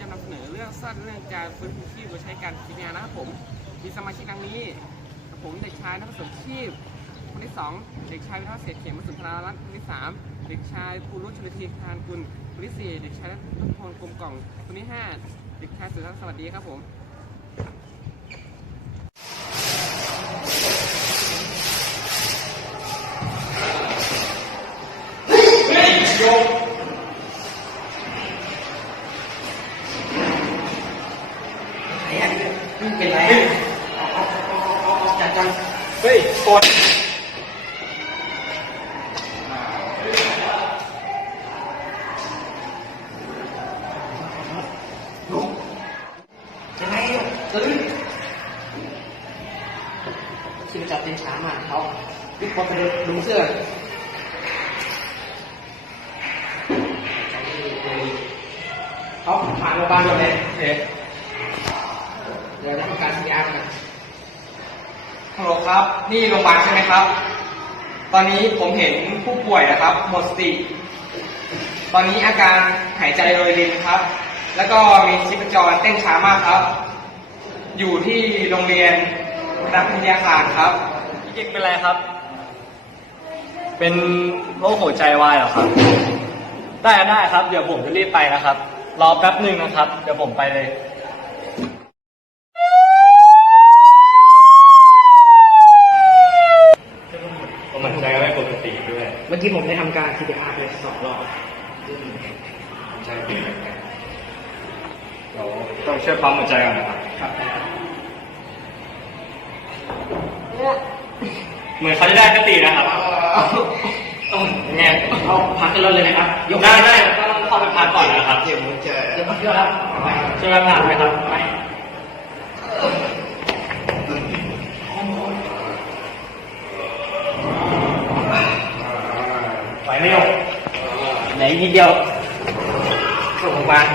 จะนำเสนอเรื่องสั้นเรื่องการฟื้นฟูชีพโดยใช้การคิดงานนะครับผม มีสมาชิกดังนี้ ผมเด็กชายนักสมชีพ คนที่สองเด็กชายวิทยาเศรษเขียนมสุนทรารัตน์คนที่สามเด็กชายภูรุชลธีคานกุลคนที่สี่เด็กชายนัทพลกลมกล่อง คนที่ห้าเด็กชายสุทัศน์สวัสดีครับผม เป็นไรจัดจังเฮ้ยกดยังไงตื่นชีพจับเป็นช้ามาเขาวิเคราะห์ไปดูเสื้อเขาผ่านโรงพยาบาลหมดเลยเอ๊ะเดี๋ยวทำการ CPR กันฮัลโหลครับ นี่โรงพยาบาลใช่ไหมครับ ตอนนี้ผมเห็นผู้ป่วยนะครับ หมดสติ ตอนนี้อาการหายใจโรยรินครับ แล้วก็มีชีพจรเต้นช้ามากครับ อยู่ที่โรงเรียนรัฐวิทยาคารครับพี่กิ๊กเป็นไรครับ เป็นโรคหัวใจวายเหรอครับ ได้ได้ครับ เดี๋ยวผมจะรีบไปนะครับ รอแป๊บหนึ่งนะครับ เดี๋ยวผมไปเลย ผมหัวใจไม่ปกติด้วย เมื่อกี้ผมได้ทำการ CPR ไปสองรอบใช่เดี๋ยวต้องช่วยปั๊มหัวใจก่อนนะครับครับเหมือนเขาจะได้สตินะครับต้องไงเอาพักขึ้นรถเลยนะครับ ยกได้ได้ต้องเข้าไปพักก่อนนะครับเดี๋ยวผมเจอเดี๋ยวผมเชื่อครับไปช่วยกันผ่านไหมครับไป ไหวไหมโยก ไห นทีเดียวส่งโรงพยาบาล